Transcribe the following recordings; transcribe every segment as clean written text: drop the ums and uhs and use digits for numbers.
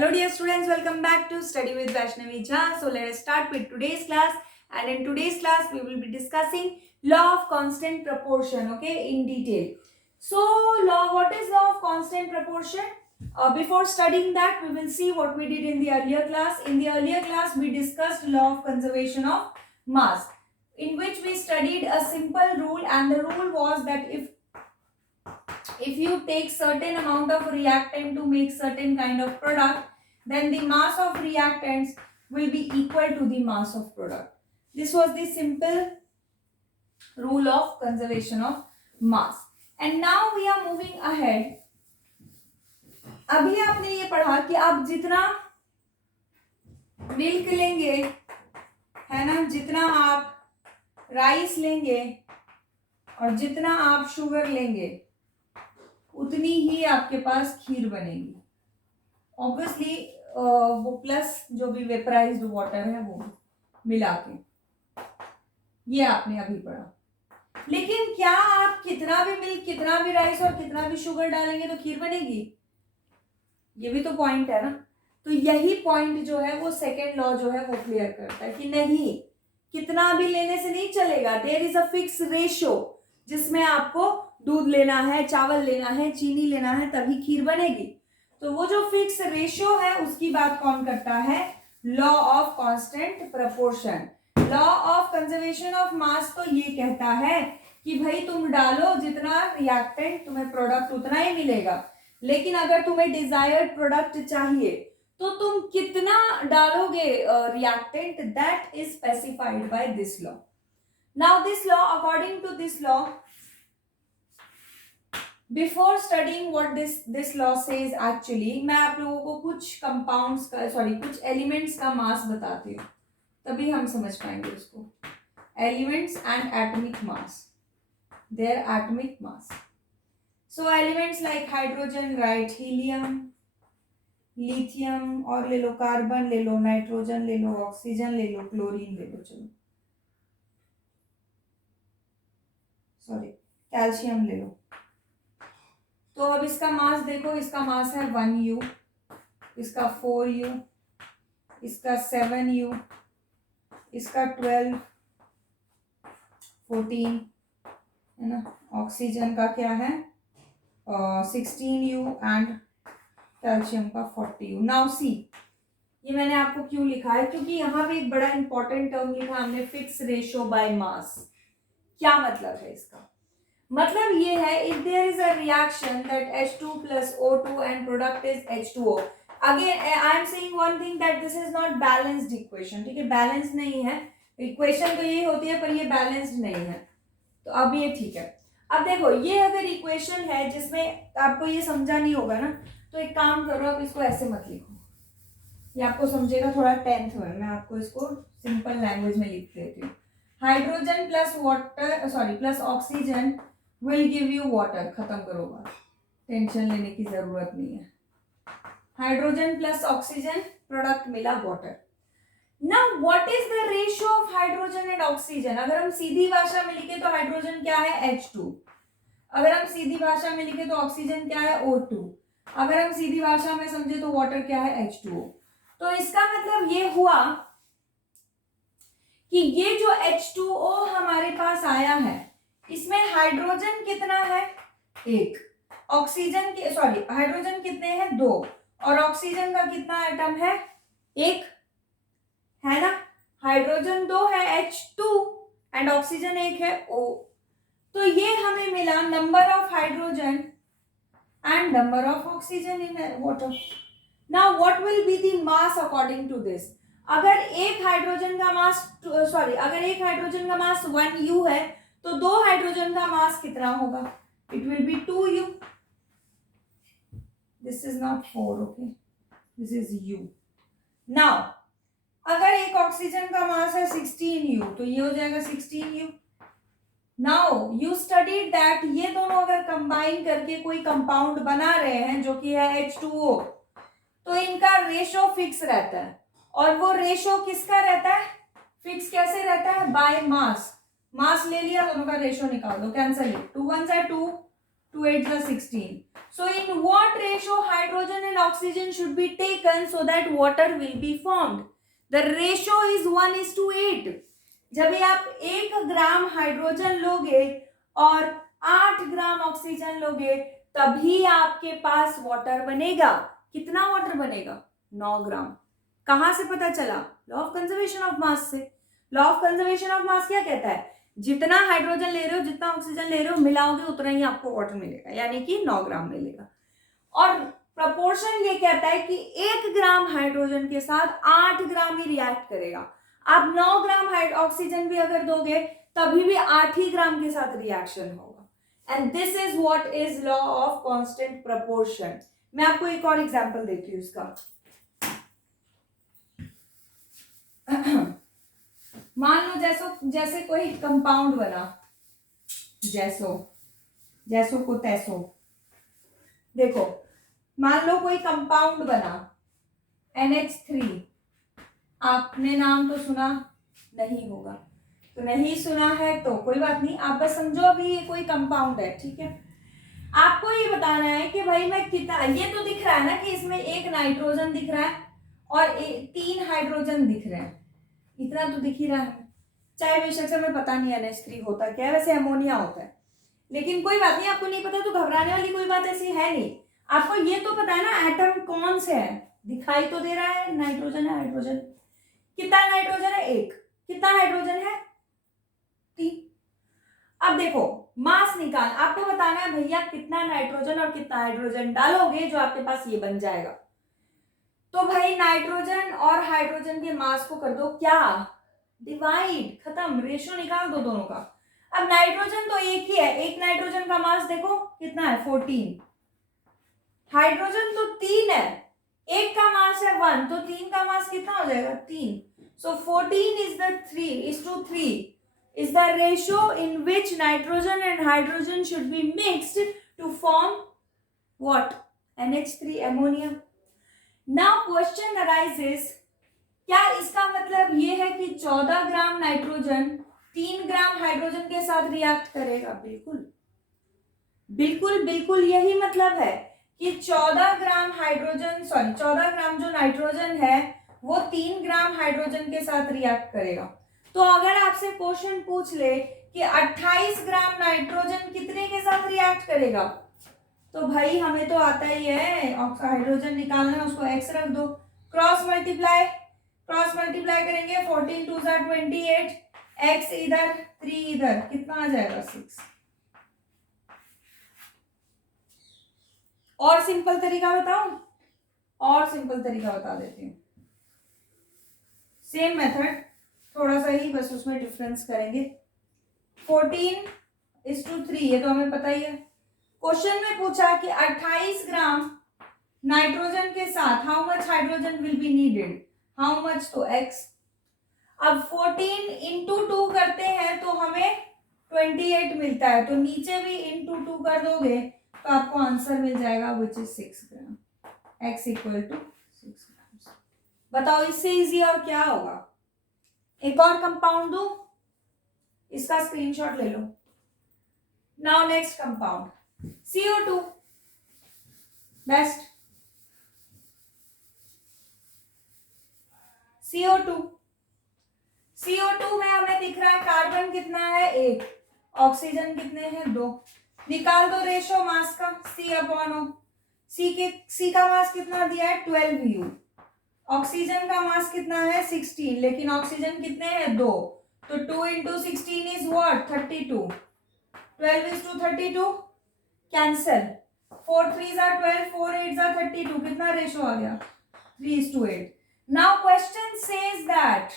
Hello dear students, welcome back to Study with Vaishnavi Jha. So let us start with today's class, and in today's class we will be discussing law of constant proportion, okay, in detail. So what is law of constant proportion? Before studying that, we will see what we did in the earlier class. In the earlier class we discussed law of conservation of mass, in which we studied a simple rule, and the rule was that if you take certain amount of reactant to make certain kind of product, then the mass of reactants will be equal to the mass of product. This was the simple rule of conservation of mass. And now we are moving ahead. अभी आपने ये पढ़ा कि आप जितना milk लेंगे, है ना, जितना आप राइस लेंगे और जितना आप शुगर लेंगे, उतनी ही आपके पास खीर बनेगी. ऑब्वियसली वो प्लस जो भी वेपराइज्ड वाटर है वो मिला के, ये आपने अभी पढ़ा. लेकिन क्या आप कितना भी मिल्क, कितना भी राइस और कितना भी शुगर डालेंगे तो खीर बनेगी? ये भी तो पॉइंट है ना. तो यही पॉइंट जो है वो सेकेंड लॉ जो है वो क्लियर करता है कि नहीं, कितना भी लेने से नहीं चलेगा. There is a fix ratio जिसमें आपको दूध लेना है, चावल लेना है, चीनी लेना है, तभी खीर बनेगी. तो वो जो फिक्स रेशियो है उसकी बात कौन करता है? Law of constant proportion. Law of conservation of मास तो ये कहता है कि भाई तुम डालो जितना रिएक्टेंट, तुम्हें प्रोडक्ट उतना ही मिलेगा. लेकिन अगर तुम्हें डिजायर्ड प्रोडक्ट चाहिए तो तुम कितना डालोगे reactant, that is specified by this law. Now this law, according to this law, before studying what this law says, actually मैं आप लोगों को कुछ कंपाउंड्स का, कुछ एलिमेंट्स का मास बताती हूँ, तभी हम समझ पाएंगे उसको. Elements and atomic mass, their atomic mass. So elements like hydrogen, right, helium, lithium, और ले लो कार्बन, ले लो नाइट्रोजन, ले लो ऑक्सीजन, ले लो क्लोरीन, ले लो, चलो सॉरी कैल्शियम ले लो. तो अब इसका मास देखो, इसका मास है 1u, इसका 4u, इसका 7u, इसका 12, 14, है ना. ऑक्सीजन का क्या है? 16u एंड कैल्शियम का 40u. नाउ सी, ये मैंने आपको क्यों लिखा है? क्योंकि यहाँ पे एक बड़ा इंपॉर्टेंट टर्म लिखा हमने, फिक्स रेशियो बाय मास. क्या मतलब है इसका? मतलब ये है, if there is a reaction that H2 plus O2 and product is H2O. Again I am saying one thing, that this is not balanced equation. ठीक है, बैलेंस नहीं है इक्वेशन, तो ये होती है पर ये बैलेंस्ड नहीं है. तो अब ये ठीक है. अब देखो, ये अगर इक्वेशन है जिसमें आपको ये समझा नहीं होगा ना, तो एक काम करो, आप इसको ऐसे मत लिखो, ये आपको समझेगा थोड़ा 10th में. मैं आपको इसको सिंपल लैंग्वेज में लिख देती हूँ. Hydrogen plus water, plus oxygen will give you water. खत्म करो बात, टेंशन लेने की जरूरत नहीं है. हाइड्रोजन प्लस ऑक्सीजन, प्रोडक्ट मिला water. Now what is the ratio of hydrogen and oxygen? अगर हम सीधी भाषा में लिखे तो हाइड्रोजन क्या है? H2. अगर हम सीधी भाषा में लिखे तो ऑक्सीजन क्या है? O2. अगर हम सीधी भाषा में समझे तो वाटर क्या है? H2O. तो इसका मतलब ये हुआ कि ये जो H2O हमारे पास आया है, इसमें हाइड्रोजन कितना है? 1. ऑक्सीजन के, हाइड्रोजन कितने हैं? 2. और ऑक्सीजन का कितना एटम है? 1, है ना. हाइड्रोजन 2 है H2 एंड ऑक्सीजन 1 है O. तो ये हमें मिला number of hydrogen and number of oxygen in water. Now what will be the mass according to this? अगर एक हाइड्रोजन का मास, अगर एक हाइड्रोजन का मास 1u है, तो 2 हाइड्रोजन का मास कितना होगा? It will be 2u. This is not 4, okay, this is u. Now अगर एक ऑक्सीजन का मास है 16u, तो ये हो जाएगा 16u. Now you studied that ये दोनों अगर कंबाइन करके कोई कंपाउंड बना रहे हैं जो कि है H2O, तो इनका रेशो फिक्स रहता है. और वो रेशो किसका रहता है? फिक्स कैसे रहता है? By mass. मास ले लिया, दोनों का रेशो निकाल दो, cancel it. 2 1 2, 2 8 16. So in what ratio hydrogen and oxygen should be taken so that water will be formed? The ratio is 1:8. जब भी आप 1 ग्राम हाइड्रोजन लोगे और 8 ग्राम ऑक्सीजन लोगे तभी आपके पास वाटर बनेगा. कितना वाटर बनेगा? 9 ग्राम. कहां से पता चला? Law of conservation of mass से. Law of conservation of mass क्या कहता है? जितना हाइड्रोजन ले रहे हो, जितना ऑक्सीजन ले रहे हो, मिलाओगे उतना ही आपको वाटर मिलेगा, यानी कि 9 ग्राम मिलेगा. और प्रपोर्शन ये कहता है कि 1 ग्राम हाइड्रोजन के साथ 8 ग्राम ही रिएक्ट करेगा. आप 9 ग्राम ऑक्सीजन भी अगर दोगे तभी भी 8 ही ग्राम के साथ रिएक्शन होगा. And this is what is law of constant proportion. मैं आपको एक और एग्जांपल देती हूँ इसका. मान लो जैसे कोई कंपाउंड बना, जैसो को तैसो. देखो, मान लो कोई कंपाउंड बना NH3. आपने नाम तो सुना नहीं होगा, तो नहीं सुना है तो कोई बात नहीं, आप बस समझो अभी ये कोई कंपाउंड है, ठीक है. आपको ये बताना है कि भाई मैं कितना, ये तो दिख रहा है ना कि इसमें 1 नाइट्रोजन दिख रहा है और 3 हाइड्रोजन दिख रहे हैं. इतना तो दिख ही रहा है, चाहे बेशक से हमें पता नहीं NH3 होता क्या है, वैसे अमोनिया होता है, लेकिन कोई बात नहीं. आपको नहीं पता तो घबराने वाली कोई बात ऐसी है नहीं. आपको ये तो पता है ना एटम कौन से है, दिखाई तो दे रहा है नाइट्रोजन है, हाइड्रोजन. कितना नाइट्रोजन है? 1. कितना हाइड्रोजन है? 3. अब देखो मास निकाल, आपको बताना है भैया कितना नाइट्रोजन और कितना हाइड्रोजन डालोगे जो आपके पास ये बन जाएगा. तो भाई नाइट्रोजन और हाइड्रोजन के मास को कर दो क्या? डिवाइड. खत्म. रेशियो निकाल दो दोनों का. अब नाइट्रोजन तो एक ही है, एक नाइट्रोजन का मास देखो कितना है? 14. हाइड्रोजन तो 3 है, एक का मास है 1, तो 3 का मास कितना हो जाएगा? 3. So 14 is to 3 is the ratio in which nitrogen and hydrogen should be mixed to form what? NH3, ammonia. Now question arises, क्या इसका मतलब ये है कि 14 ग्राम नाइट्रोजन 3 ग्राम हाइड्रोजन के साथ रिएक्ट करेगा? बिल्कुल बिल्कुल बिल्कुल यही मतलब है कि 14 ग्राम जो नाइट्रोजन है वो 3 ग्राम हाइड्रोजन के साथ रिएक्ट करेगा. तो अगर आपसे क्वेश्चन पूछ ले कि 28 ग्राम नाइट्रोजन कितने के साथ रिएक्ट करेगा, तो भाई हमें तो आता ही है, हाइड्रोजन निकालना है, उसको x रख दो, क्रॉस मल्टीप्लाई करेंगे. 14 2 28, x इधर 3 इधर, कितना आ जाएगा? 6. और सिंपल तरीका बताऊं? और सिंपल तरीका बता देती हूँ. सेम मेथड, थोड़ा सा ही बस उसमें डिफरेंस करेंगे. 14:3, ये तो हमें पता ही है. क्वेश्चन में पूछा कि 28 ग्राम नाइट्रोजन के साथ how much hydrogen will be needed, how much, तो x. अब 14 इंटू 2 करते हैं तो हमें 28 मिलता है, तो नीचे भी इंटू 2 कर दोगे तो आपको आंसर मिल जाएगा which is 6 gram. x equal to 6 gram. बताओ इससे इजी और क्या होगा? एक और कंपाउंड दो, इसका स्क्रीनशॉट ले लो. Now next compound CO2. Best. CO2 में हमें दिख रहा है कार्बन कितना है? 1. ऑक्सीजन कितने हैं? 2. निकाल दो रेशो मास का, C/O. C का मास कितना दिया है? 12U. ऑक्सीजन का मास कितना है? 16, लेकिन ऑक्सीजन कितने हैं? 2, तो 2 into 16 is what? 32. 12 is to 32, cancel. 4 3s are 12, 4 8s are 32. कितना रेशो आ गया? 3:8. Now question says that,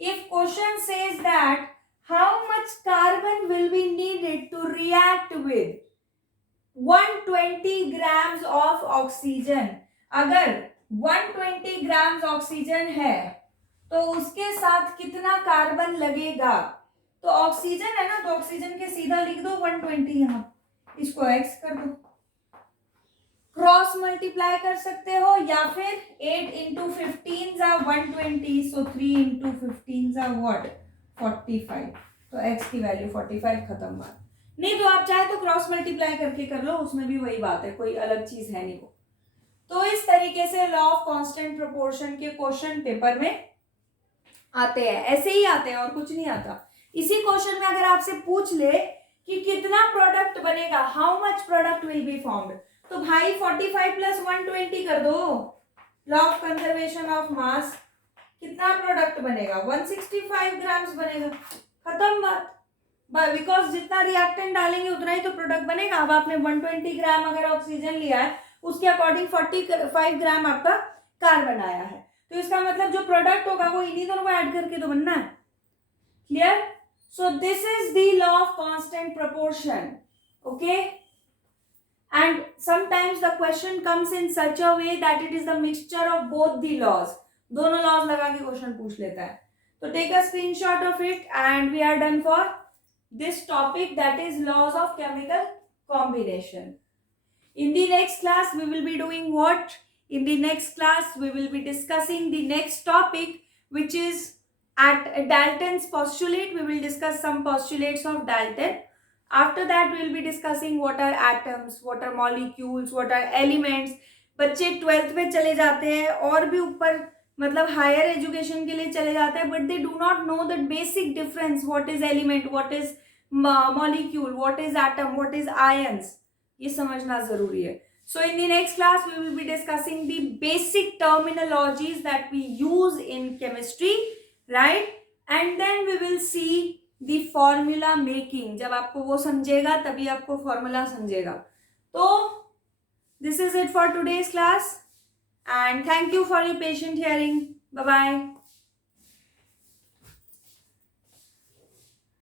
if question says that how much carbon will be needed to react with 120 grams of oxygen, अगर 120 grams oxygen है तो उसके साथ कितना carbon लगेगा? तो ऑक्सीजन है ना, तो ऑक्सीजन के सीधा लिख दो 120, यहाँ इसको x कर दो. क्रॉस मल्टीप्लाई कर सकते हो या फिर 8 into 15 जा 120, so 3 into 15 जा what? 45. तो x की वैल्यू 45. खत्म बात. नहीं तो आप चाहे तो क्रॉस मल्टीप्लाई करके कर लो, उसमें भी वही बात है, कोई अलग चीज है नहीं वो। तो इस तरीके से लॉ ऑफ कांस्टेंट प्रोपोर्शन के क्वेश्चन पेपर में आते हैं, ऐसे ही आते हैं और कुछ नहीं आता। इसी क्वेश्चन में अगर आपसे पूछ ले कि कितना प्रोडक्ट बनेगा, how much product will be formed, तो भाई 45 प्लस 120 कर दो, लॉ ऑफ कंजर्वेशन ऑफ मास, कितना प्रोडक्ट बनेगा, 165 ग्राम्स बनेगा, खत्म बात। बिकॉज जितना रिएक्टेंट डालेंगे उतना ही तो प्रोडक्ट बनेगा। अब आपने 120 ग्राम अगर ऑक्सीजन लिया है, उसके अकॉर्डिंग 45 ग्राम आपका कार्बन आया है, तो इसका मतलब जो प्रोडक्ट होगा वो इन्हीं दोनों को ऐड करके तो बनना है। Clear? So this is the law of constant proportion, okay. And sometimes the question comes in such a way that it is the mixture of both the laws, दोनों लॉज लगा के क्वेश्चन पूछ लेता है। तो take a screenshot of it and we are done for this topic, that is laws of chemical combination. In the next class we will be doing what? In the next class we will be discussing the next topic, which is at Dalton's postulate. We will discuss some postulates of Dalton. After that we will be discussing what are atoms, what are molecules, what are elements. बच्चे 12th में चले जाते हैं और भी ऊपर मतलब higher education के लिए चले जाते हैं, but they do not know that basic difference, what is element, what is molecule, what is atom, what is ions, ये समझना जरूरी है। So in the next class we will be discussing the basic terminologies that we use in chemistry, right, and then we will see the formula making. जब आपको वो समझेगा तभी आपको फॉर्मूला समझेगा। तो this is it for today's class and thank you for your patient hearing. Bye bye.